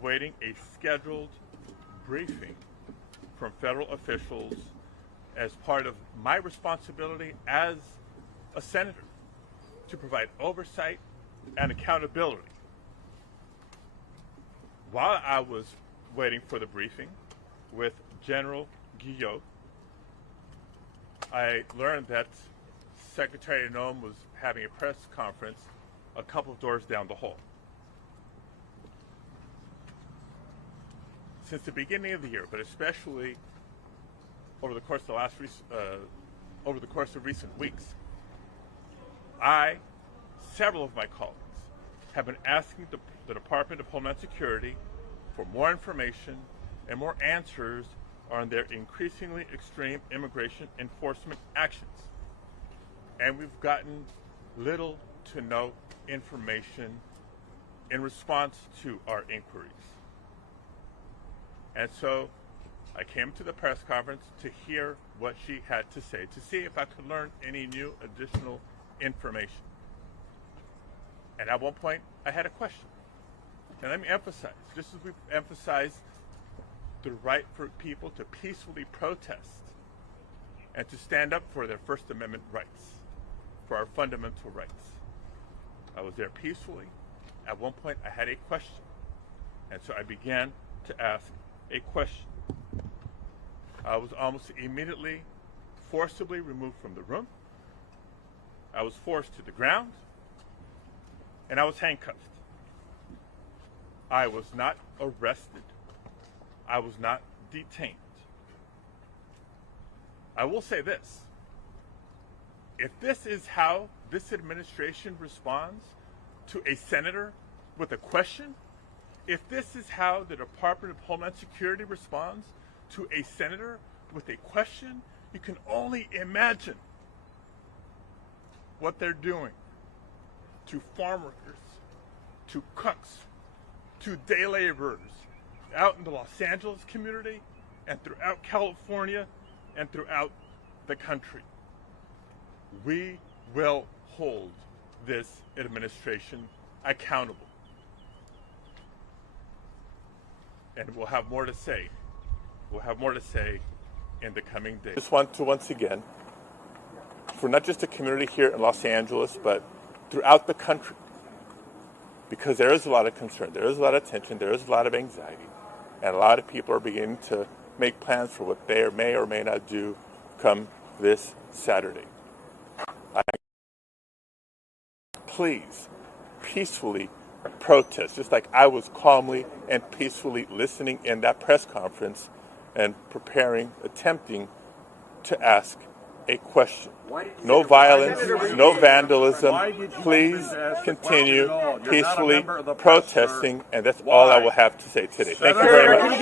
awaiting a scheduled briefing from federal officials as part of my responsibility as a senator to provide oversight and accountability. While I was waiting for the briefing with General Guillot, I learned that Secretary Noem was having a press conference a couple of doors down the hall. Since the beginning of the year, but especially over the course of recent weeks, several of my colleagues, have been asking the Department of Homeland Security for more information and more answers on their increasingly extreme immigration enforcement actions. And we've gotten little to no information in response to our inquiries. And so I came to the press conference to hear what she had to say, to see if I could learn any new additional information. And at one point, I had a question. And let me emphasize, just as we've emphasized the right for people to peacefully protest and to stand up for their First Amendment rights, for our fundamental rights. I was there peacefully. At one point, I had a question. And so I began to ask a question. I was almost immediately forcibly removed from the room. I was forced to the ground, and I was handcuffed. I was not arrested. I was not detained. I will say this. If this is how this administration responds to a senator with a question, if this is how the Department of Homeland Security responds to a senator with a question, you can only imagine what they're doing to farm workers, to cooks, to day laborers out in the Los Angeles community and throughout California and throughout the country. We will hold this administration accountable. And we'll have more to say. We'll have more to say in the coming days. I just want to once again, for not just the community here in Los Angeles, but throughout the country, because there is a lot of concern, there is a lot of tension, there is a lot of anxiety, and a lot of people are beginning to make plans for what they may or may not do come this Saturday. Please, peacefully protest, just like I was calmly and peacefully listening in that press conference and attempting to ask a question. No violence, no vandalism. Please continue peacefully protesting, and that's all I will have to say today. Thank you very much.